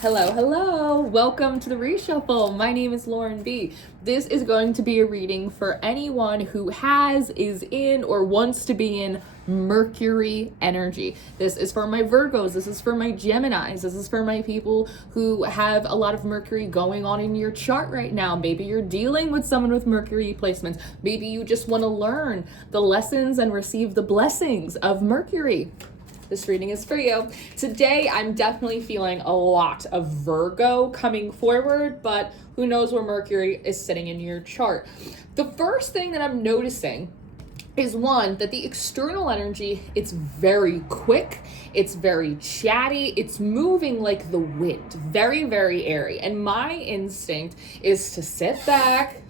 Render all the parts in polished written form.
Hello, hello. Welcome to the reshuffle. My name is Lauren B. This is going to be a reading for anyone who has, is in, or wants to be in Mercury energy. This is for my Virgos. This is for my Geminis. This is for my people who have a lot of Mercury going on in your chart right now. Maybe you're dealing with someone with Mercury placements. Maybe you just want to learn the lessons and receive the blessings of Mercury. This reading is for you. Today, I'm definitely feeling a lot of Virgo coming forward, but who knows where Mercury is sitting in your chart. The first thing that I'm noticing is one, that the external energy, it's very quick, it's very chatty, it's moving like the wind, very, very airy. And my instinct is to sit back,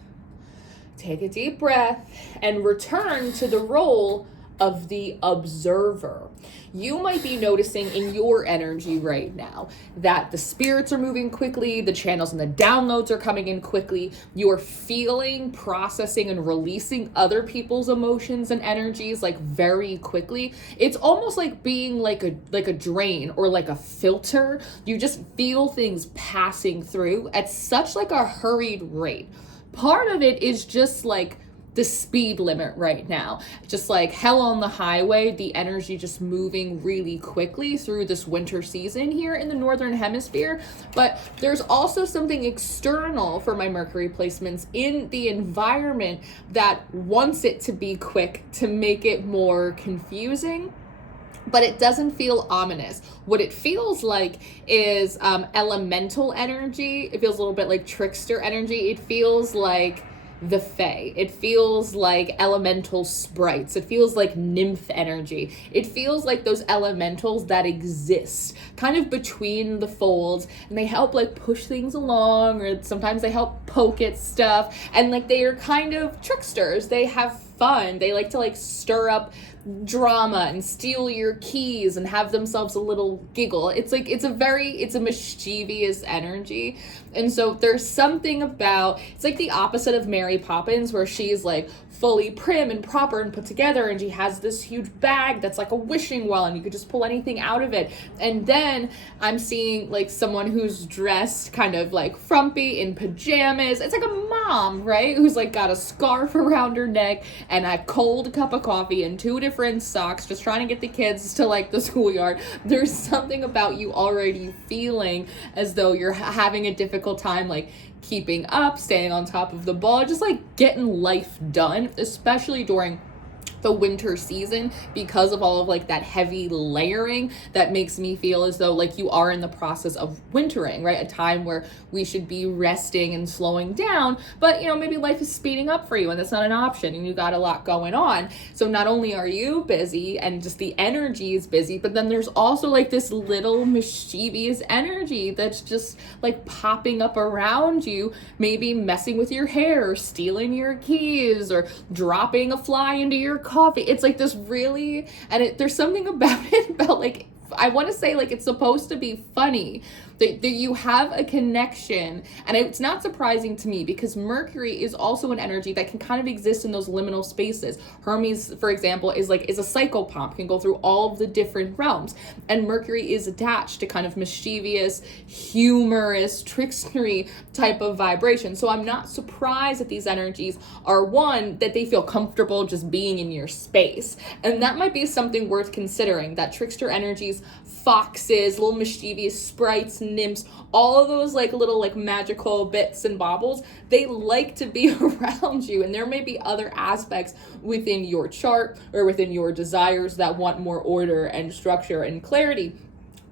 take a deep breath, and return to the role of the observer. You might be noticing in your energy right now that the spirits are moving quickly, the channels and the downloads are coming in quickly. You're feeling, processing, and releasing other people's emotions and energies like very quickly. It's almost like being like a drain or like a filter. You just feel things passing through at such like a hurried rate. Part of it is just like the speed limit right now, just like hell on the highway, the energy just moving really quickly through this winter season here in the northern hemisphere. But there's also something external for my Mercury placements in the environment that wants it to be quick to make it more confusing, but it doesn't feel ominous. What it feels like is elemental energy. It feels a little bit like trickster energy. It feels like the Fae. It feels like elemental sprites. It feels like nymph energy. It feels like those elementals that exist kind of between the folds, and they help like push things along, or sometimes they help poke at stuff, and like they are kind of tricksters. They have fun. They like to like stir up drama and steal your keys and have themselves a little giggle. It's a mischievous energy. And so there's something about, it's like the opposite of Mary Poppins, where she's like fully prim and proper and put together, and she has this huge bag that's like a wishing well and you could just pull anything out of it. And then I'm seeing like someone who's dressed kind of like frumpy in pajamas. It's like a mom, right? Who's like got a scarf around her neck and a cold cup of coffee and two different socks, just trying to get the kids to like the schoolyard. There's something about you already feeling as though you're having a difficult time like keeping up, staying on top of the ball, just like getting life done, especially during the winter season, because of all of like that heavy layering that makes me feel as though like you are in the process of wintering, right? A time where we should be resting and slowing down, but you know, maybe life is speeding up for you and that's not an option and you got a lot going on. So not only are you busy and just the energy is busy, but then there's also like this little mischievous energy that's just like popping up around you, maybe messing with your hair or stealing your keys or dropping a fly into your coffee. It's like this really, and there's something about it about like, I want to say like it's supposed to be funny, that you have a connection. And it's not surprising to me because Mercury is also an energy that can kind of exist in those liminal spaces. Hermes, for example, is a psychopomp, can go through all of the different realms. And Mercury is attached to kind of mischievous, humorous, trickstery type of vibration. So I'm not surprised that these energies are one, that they feel comfortable just being in your space. And that might be something worth considering, that trickster energies, foxes, little mischievous sprites, nymphs, all of those like little like magical bits and baubles, they like to be around you. And there may be other aspects within your chart or within your desires that want more order and structure and clarity.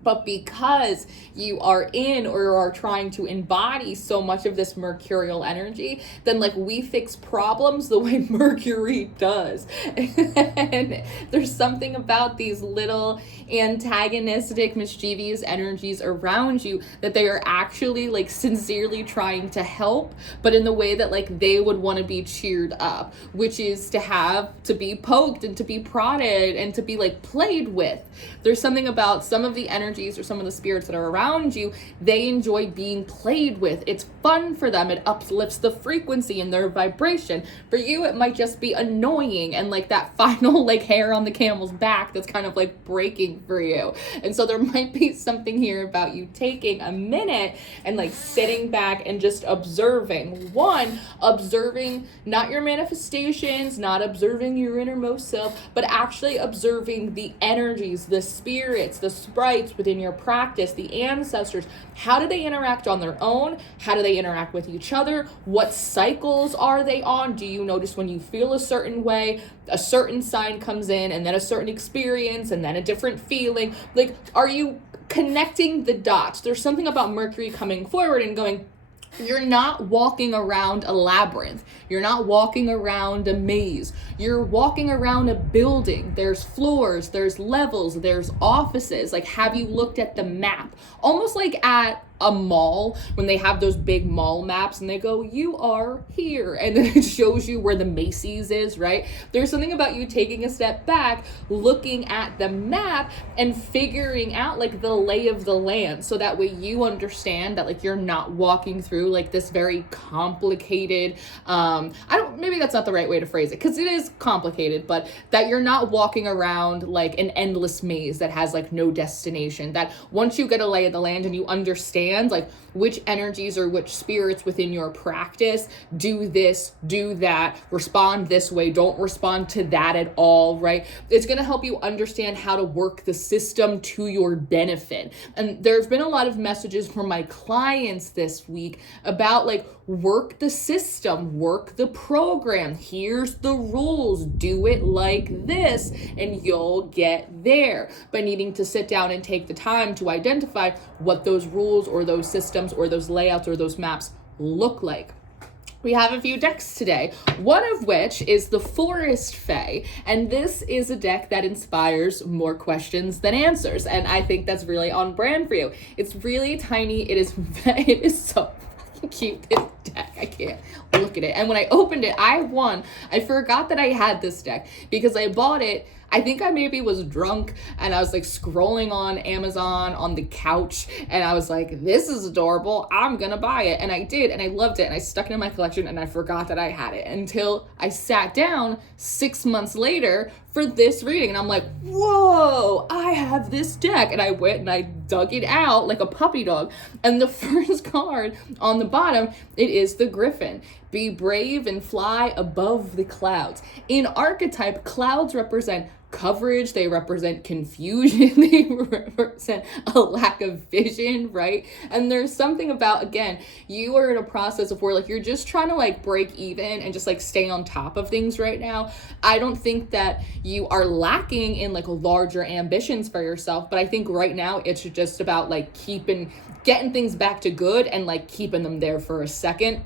But because you are in or are trying to embody so much of this mercurial energy, then like we fix problems the way Mercury does. And there's something about these little antagonistic, mischievous energies around you that they are actually like sincerely trying to help, but in the way that like they would want to be cheered up, which is to be poked and to be prodded and to be like played with. There's something about some of the energy energies or some of the spirits that are around you, they enjoy being played with. It's fun for them. It uplifts the frequency and their vibration. For you, it might just be annoying and like that final like hair on the camel's back that's kind of like breaking for you. And so there might be something here about you taking a minute and like sitting back and just observing. One, observing not your manifestations, not observing your innermost self, but actually observing the energies, the spirits, the sprites within your practice, the ancestors. How do they interact on their own? How do they interact with each other? What cycles are they on? Do you notice when you feel a certain way, a certain sign comes in, and then a certain experience, and then a different feeling? Like, are you connecting the dots? There's something about Mercury coming forward and going, you're not walking around a labyrinth. You're not walking around a maze. You're walking around a building. There's floors, there's levels, there's offices. Like, have you looked at the map? Almost like at a mall when they have those big mall maps and they go, you are here, and then it shows you where the Macy's is, right? There's something about you taking a step back, looking at the map and figuring out like the lay of the land, so that way you understand that like you're not walking through like this very complicated, maybe that's not the right way to phrase it, because it is complicated, but that you're not walking around like an endless maze that has like no destination. That once you get a lay of the land and you understand like which energies or which spirits within your practice do this, do that, respond this way, don't respond to that at all, right? It's going to help you understand how to work the system to your benefit. And there's been a lot of messages from my clients this week about like, work the system, work the program. Here's the rules. Do it like this and you'll get there. But needing to sit down and take the time to identify what those rules or those systems or those layouts or those maps look like. We have a few decks today, one of which is the Forest Fae, and this is a deck that inspires more questions than answers, and I think that's really on brand for you. It's really tiny. It is so cute, this deck. I can't look at it. And when I opened it, I forgot that I had this deck because I bought it. I think I maybe was drunk and I was like scrolling on Amazon on the couch and I was like, this is adorable, I'm gonna buy it. And I did, and I loved it, and I stuck it in my collection, and I forgot that I had it until I sat down 6 months later for this reading, and I'm like, whoa, I have this deck. And I went and I dug it out like a puppy dog, and the first card on the bottom, it is the Griffin. Be brave and fly above the clouds. In archetype, clouds represent coverage, they represent confusion, they represent a lack of vision, right? And there's something about, again, you are in a process of where like you're just trying to like break even and just like stay on top of things right now. I don't think that you are lacking in like larger ambitions for yourself, but I think right now it's just about like getting things back to good and like keeping them there for a second,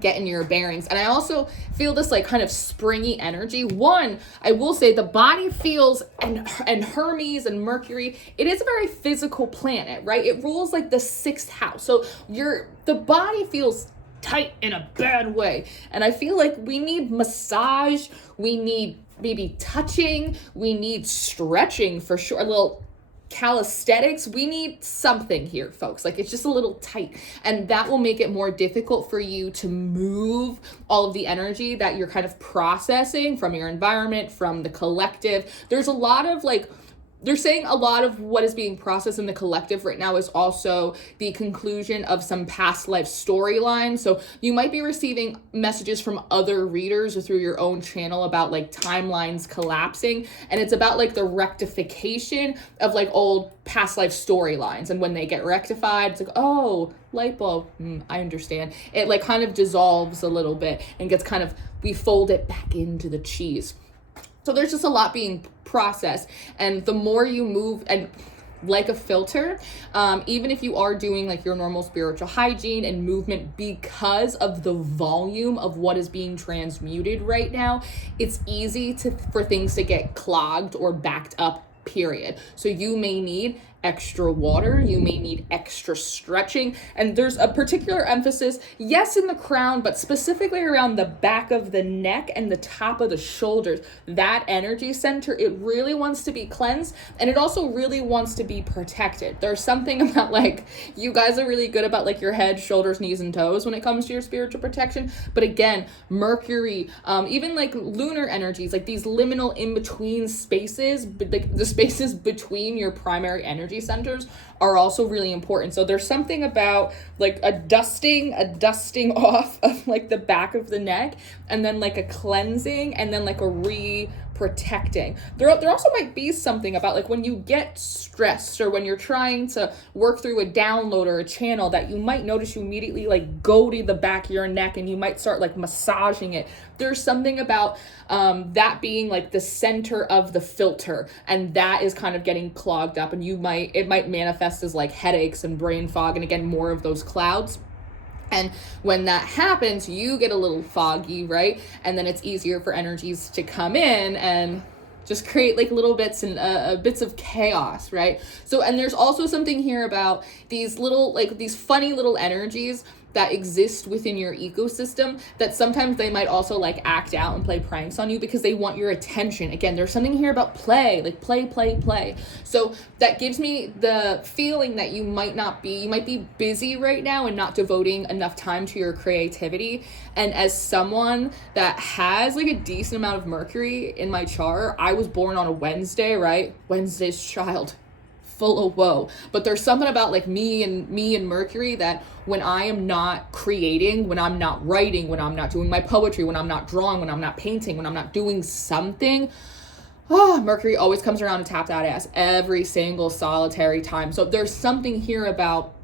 getting your bearings. And I also feel this like kind of springy energy. One, I will say the body feels, and Hermes and Mercury, it is a very physical planet, right? It rules like the 6th house. So the body feels tight in a bad way. And I feel like we need massage, we need maybe touching, we need stretching for sure, a little calisthenics. We need something here, folks. Like, it's just a little tight, and that will make it more difficult for you to move all of the energy that you're kind of processing from your environment, from the collective. There's a lot of like, they're saying a lot of what is being processed in the collective right now is also the conclusion of some past life storylines. So you might be receiving messages from other readers or through your own channel about like timelines collapsing. And it's about like the rectification of like old past life storylines. And when they get rectified, it's like, oh, light bulb, I understand. It like kind of dissolves a little bit and gets kind of, we fold it back into the cheese. So there's just a lot being processed, and the more you move, and like a filter, even if you are doing like your normal spiritual hygiene and movement, because of the volume of what is being transmuted right now, it's easy for things to get clogged or backed up, period. So you may need extra water, you may need extra stretching, and there's a particular emphasis, yes, in the crown, but specifically around the back of the neck and the top of the shoulders. That energy center, it really wants to be cleansed, and it also really wants to be protected. There's something about, like, you guys are really good about, like, your head, shoulders, knees, and toes when it comes to your spiritual protection, but again, Mercury, even like lunar energies, like these liminal in-between spaces, like the spaces between your primary energy centers are also really important. So there's something about like a dusting off of like the back of the neck, and then like a cleansing, and then like a protecting. There also might be something about like when you get stressed or when you're trying to work through a download or a channel that you might notice you immediately like go to the back of your neck and you might start like massaging it. There's something about that being like the center of the filter, and that is kind of getting clogged up, and it might manifest as like headaches and brain fog, and again, more of those clouds. And when that happens, you get a little foggy, right? And then it's easier for energies to come in and just create like little bits and bits of chaos, right? So, and there's also something here about these little, like these funny little energies that exist within your ecosystem that sometimes they might also like act out and play pranks on you because they want your attention. Again, there's something here about play, like play. So that gives me the feeling that you might be busy right now and not devoting enough time to your creativity. And as someone that has like a decent amount of Mercury in my chart, I was born on a Wednesday, right? Wednesday's child, full of woe. But there's something about like me and Mercury that when I am not creating, when I'm not writing, when I'm not doing my poetry, when I'm not drawing, when I'm not painting, when I'm not doing something, Mercury always comes around and taps that ass every single solitary time. So there's something here about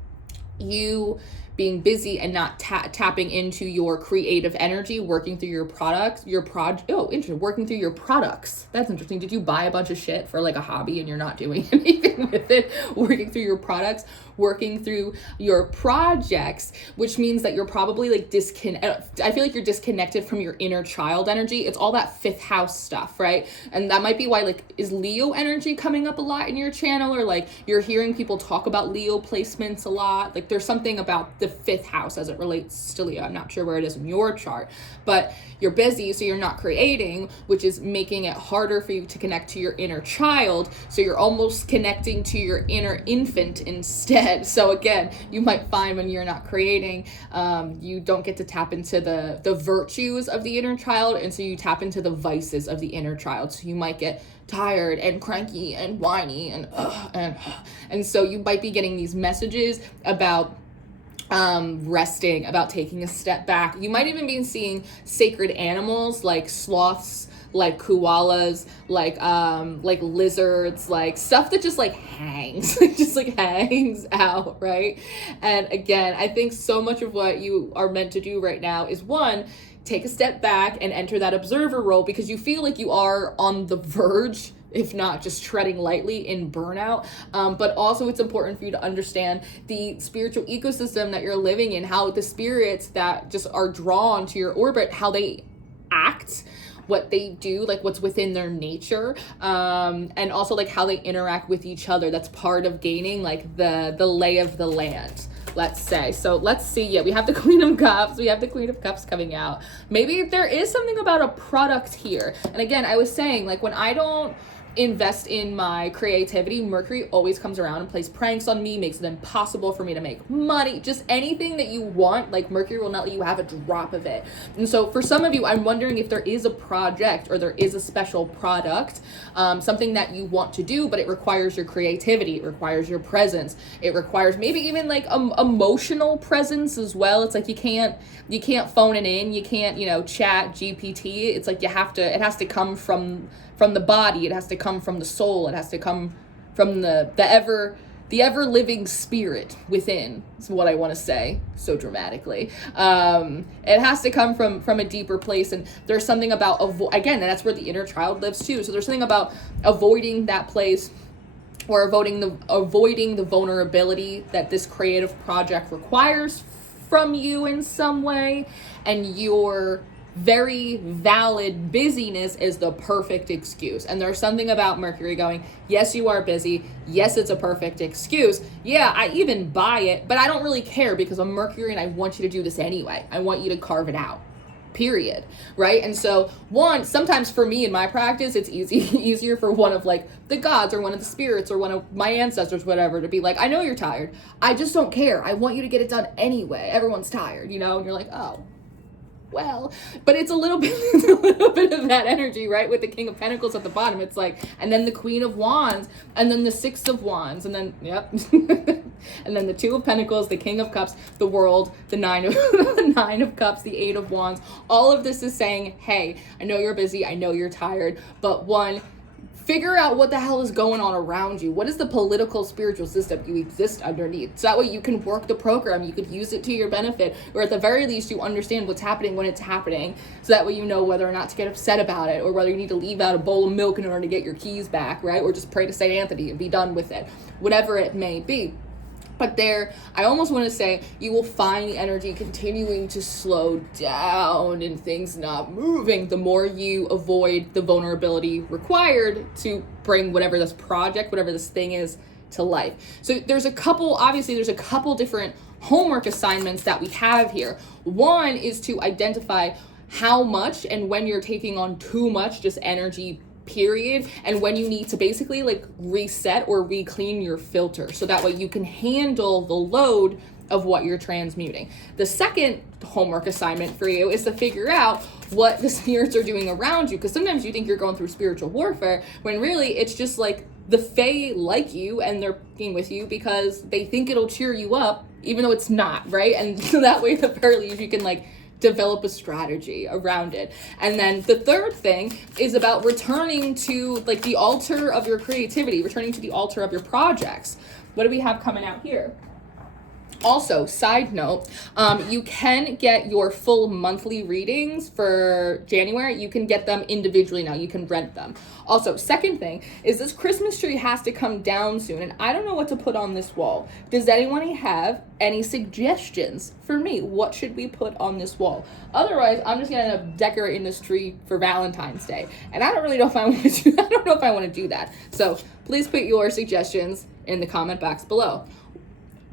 you being busy and not tapping into your creative energy, working through your products, working through your products. That's interesting. Did you buy a bunch of shit for like a hobby and you're not doing anything with it? Working through your products, working through your projects, which means that you're probably like I feel like you're disconnected from your inner child energy. It's all that fifth house stuff, right? And that might be why, like, is Leo energy coming up a lot in your channel, or like you're hearing people talk about Leo placements a lot? Like there's something about the fifth house as it relates to Leo. I'm not sure where it is in your chart, but you're busy, so you're not creating, which is making it harder for you to connect to your inner child. So you're almost connecting to your inner infant instead. So again, you might find when you're not creating, you don't get to tap into the virtues of the inner child, and so you tap into the vices of the inner child. So you might get tired and cranky and whiny and so you might be getting these messages about resting, about taking a step back. You might even be seeing sacred animals like sloths, like koalas, like lizards, like stuff that just like hangs, just like hangs out, right? And again, I think so much of what you are meant to do right now is, one, take a step back and enter that observer role, because you feel like you are on the verge, if not just treading lightly, in burnout. But also it's important for you to understand the spiritual ecosystem that you're living in, how the spirits that just are drawn to your orbit, how they act, what they do, like what's within their nature, and also like how they interact with each other. That's part of gaining like the lay of the land, let's say. So let's see. Yeah, we have the Queen of Cups. We have the Queen of Cups coming out. Maybe there is something about a product here. And again, I was saying, like, when I don't invest in my creativity, Mercury always comes around and plays pranks on me, makes it impossible for me to make money. Just anything that you want, like, Mercury will not let you have a drop of it. And so for some of you, I'm wondering if there is a project or there is a special product, something that you want to do, but it requires your creativity, it requires your presence, it requires maybe even like emotional presence as well. It's like you can't phone it in, you can't, chat GPT. It's like it has to come from the body, it has to come from the soul, it has to come from the ever living spirit within, is what I want to say so dramatically. It has to come from a deeper place, and there's something about again, and that's where the inner child lives too. So there's something about avoiding that place, or avoiding the vulnerability that this creative project requires from you in some way, and you're very valid busyness is the perfect excuse. And there's something about Mercury going, yes, you are busy. Yes, it's a perfect excuse. Yeah, I even buy it, but I don't really care because I'm Mercury and I want you to do this anyway. I want you to carve it out. Period. Right? And so sometimes for me in my practice, it's easier for one of like the gods or one of the spirits or one of my ancestors, whatever, to be like, I know you're tired. I just don't care. I want you to get it done anyway. Everyone's tired, and you're like, oh, well, but it's a little bit of that energy, right? With the King of Pentacles at the bottom, it's like, and then the Queen of Wands, and then the Six of Wands, and then, yep, and then the Two of Pentacles, the King of Cups, the World, the Nine of Cups, the Eight of Wands. All of this is saying, hey, I know you're busy, I know you're tired, but figure out what the hell is going on around you. What is the political, spiritual system you exist underneath? So that way you can work the program, you could use it to your benefit, or at the very least you understand what's happening when it's happening. So that way you know whether or not to get upset about it, or whether you need to leave out a bowl of milk in order to get your keys back, right? Or just pray to St. Anthony and be done with it. Whatever it may be. But I almost want to say, you will find the energy continuing to slow down and things not moving the more you avoid the vulnerability required to bring whatever this project, whatever this thing is, to life. So there's a couple different homework assignments that we have here. One is to identify how much and when you're taking on too much just energy, period, and when you need to basically like reset or re-clean your filter so that way you can handle the load of what you're transmuting. The second homework assignment for you is to figure out what the spirits are doing around you, because sometimes you think you're going through spiritual warfare when really it's just like the Fae like you and they're working with you because they think it'll cheer you up even though it's not, right? And so that way at the very least you can like develop a strategy around it. And then the third thing is about returning to like the altar of your creativity, returning to the altar of your projects. What do we have coming out here? Also, side note, you can get your full monthly readings for January. You can get them individually now. You can rent them. Also, second thing is this Christmas tree has to come down soon, and I don't know what to put on this wall. Does anyone have any suggestions for me? What should we put on this wall? Otherwise, I'm just gonna end up decorating this tree for Valentine's Day, and I don't really know if I want to do. I don't know if I want to do that. So please put your suggestions in the comment box below.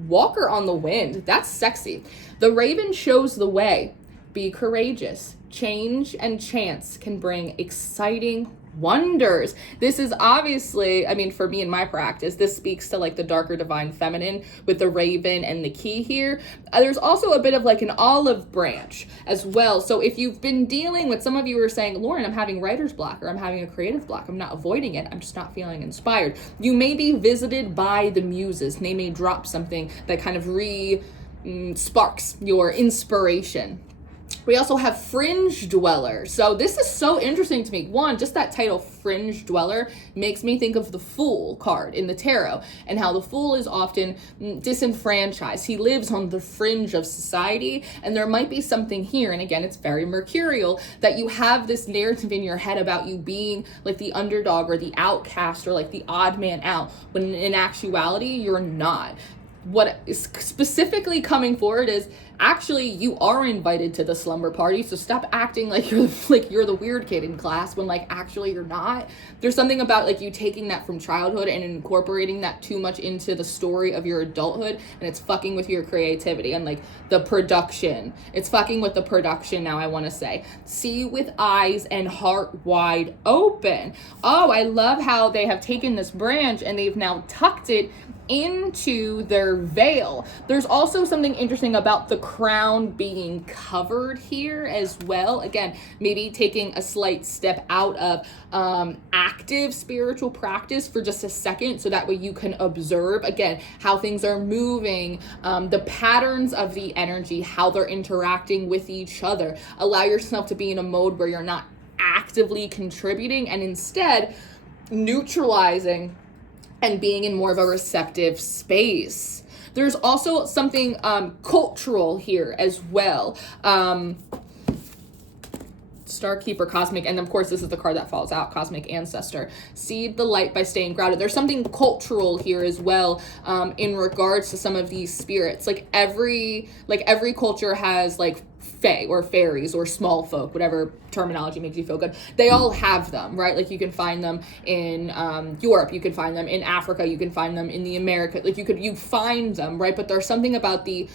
Walker on the wind, that's sexy. The raven shows the way. Be courageous. Change and chance can bring exciting wonders. This is obviously, I mean, for me in my practice, this speaks to like the darker divine feminine with the raven and the key here. There's also a bit of like an olive branch as well. So if you've been dealing with, some of you were saying, Lauren, I'm having writer's block or I'm having a creative block. I'm not avoiding it. I'm just not feeling inspired. You may be visited by the muses. They may drop something that kind of sparks your inspiration. We also have Fringe Dweller. So this is so interesting to me. One, just that title, Fringe Dweller, makes me think of the Fool card in the tarot and how the Fool is often disenfranchised. He lives on the fringe of society, and there might be something here, and again, it's very mercurial, that you have this narrative in your head about you being like the underdog or the outcast or like the odd man out, when in actuality, you're not. What is specifically coming forward is actually you are invited to the slumber party, so stop acting like you're the weird kid in class when like actually you're not. There's something about like you taking that from childhood and incorporating that too much into the story of your adulthood, and it's fucking with your creativity and like the production. It's fucking with the production now, I want to say. See with eyes and heart wide open. Oh, I love how they have taken this branch and they've now tucked it into their veil. There's also something interesting about the crown being covered here as well. Again, maybe taking a slight step out of active spiritual practice for just a second, so that way you can observe again how things are moving, the patterns of the energy, how they're interacting with each other. Allow yourself to be in a mode where you're not actively contributing and instead neutralizing and being in more of a receptive space. There's also something cultural here as well. Starkeeper, Cosmic, and of course this is the card that falls out, Cosmic Ancestor. Seed the light by staying grounded. There's something cultural here as well in regards to some of these spirits. Like every culture has like fae or fairies or small folk, whatever terminology makes you feel good. They all have them, right? Like you can find them in Europe, you can find them in Africa, you can find them in the Americas. Like you find them, right? But there's something about the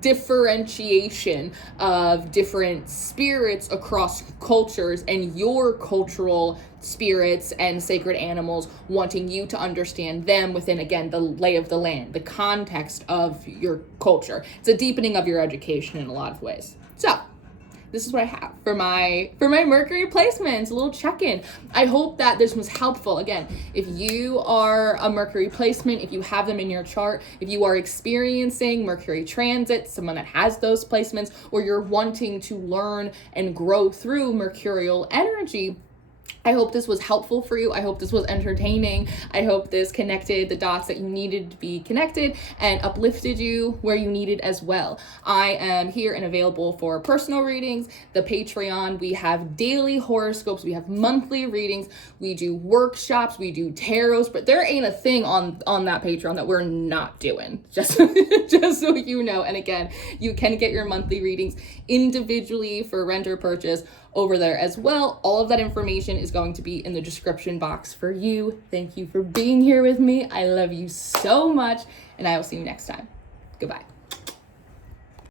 differentiation of different spirits across cultures and your cultural spirits and sacred animals, wanting you to understand them within, again, the lay of the land, the context of your culture. It's a deepening of your education in a lot of ways. So this is what I have for my Mercury placements, a little check-in. I hope that this was helpful. Again, if you are a Mercury placement, if you have them in your chart, if you are experiencing Mercury transit, someone that has those placements, or you're wanting to learn and grow through mercurial energy, I hope this was helpful for you. I hope this was entertaining. I hope this connected the dots that you needed to be connected and uplifted you where you needed as well. I am here and available for personal readings, the Patreon. We have daily horoscopes. We have monthly readings. We do workshops. We do tarots, but there ain't a thing on that Patreon that we're not doing, just so you know. And again, you can get your monthly readings individually for rent or purchase over there as well. All of that information is going to be in the description box for you. Thank you for being here with me. I love you so much, and I will see you next time. Goodbye.